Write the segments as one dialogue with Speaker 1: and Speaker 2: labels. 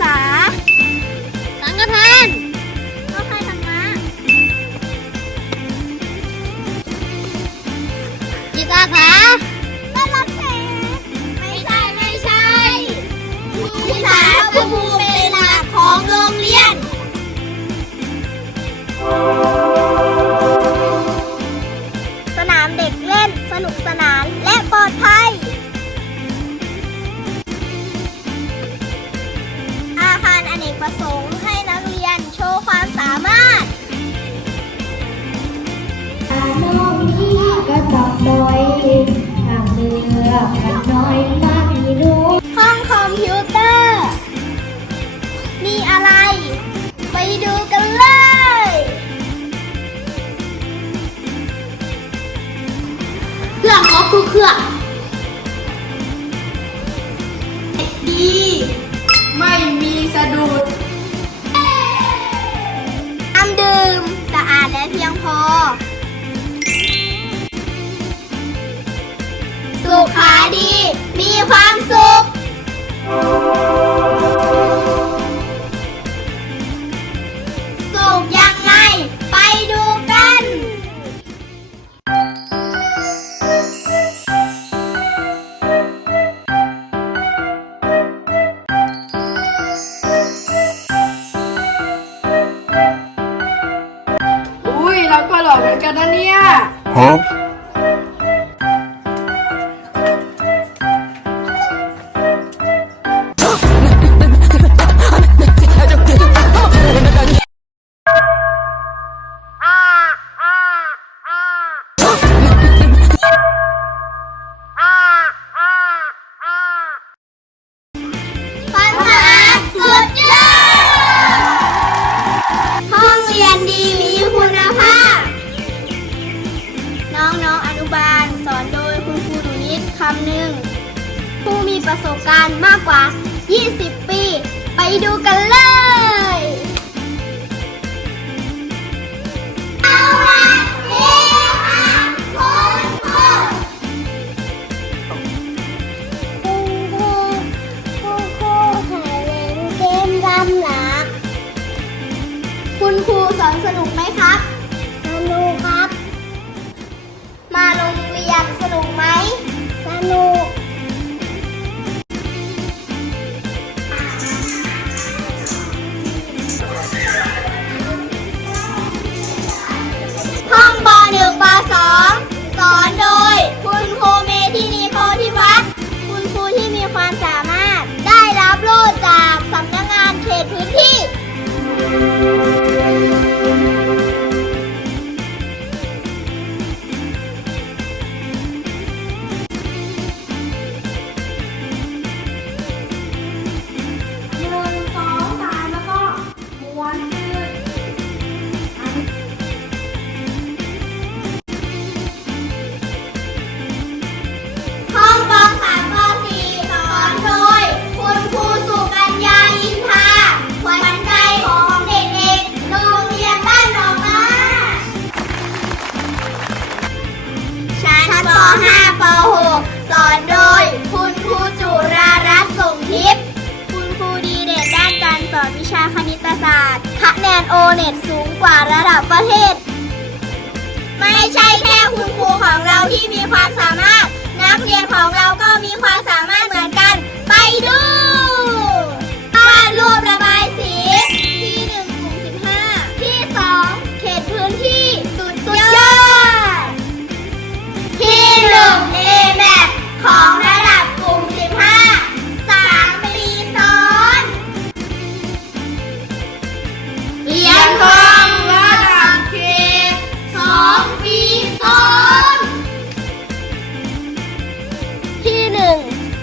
Speaker 1: ษา สังฆทานเข้าค่ายธรรมะจิตอาสาต้อนรับแขกไม่ใช่ไม่ใช่วิสาหภูมิเป็นหลักของโรงเรียน สนามเด็กเล่นสนุกสนานและปลอดภัย ประสงค์ให้นักเรียนโชว์ความสามารถ
Speaker 2: น้องนี้ก็ต้องน้อยทางเนื้อกันน้อยมากมีรู้
Speaker 1: ห้องคอมพิวเตอร์ มีอะไร ไปดูกันเลย เครื่องครบทุกเครื่อง พียงพอ สุขาดี มีความ กัน
Speaker 3: นะเนี่ย
Speaker 4: Huh?
Speaker 1: ค ประสบการณ์มากกว่า 20 ปี ไปดูกันเลย โอเน็ต
Speaker 3: สูงกว่า
Speaker 1: ระดับประเทศ ไม่ใช่แค่คุณครูของเราที่มีความสามารถ นักเรียนของเราก็มีความสามารถเหมือนกัน ไปดู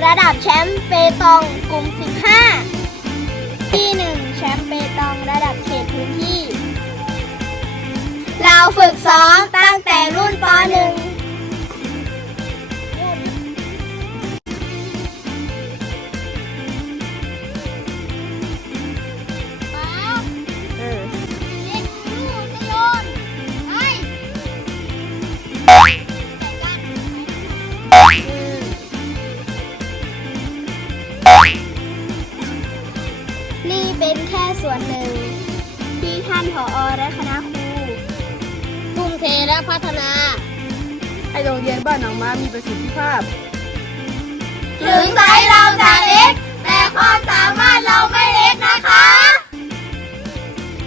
Speaker 1: ระดับแชมป์เปตองกลุ่ม 15 ที่หนึ่งแชมป์เปตองระดับเขตพื้นที่ เราฝึกซ้อมานผอและคณะครู
Speaker 2: ทุ่มเทและพัฒนา
Speaker 3: ให้โรงเรียนบ้านหนองม้ามีประสิทธิภาพ
Speaker 1: ถึงไซส์เราจะเล็ก แต่ความสามารถเราไม่เล็กนะคะ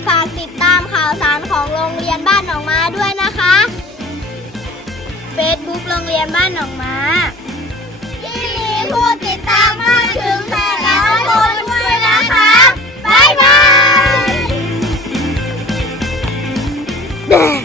Speaker 1: ฝากติดตามข่าวสารของโรงเรียนบ้านหนองม้าด้วยนะคะ Facebook โรงเรียนบ้านหนองม้า ที่มีผู้ติดตามมากถึงแส Bang!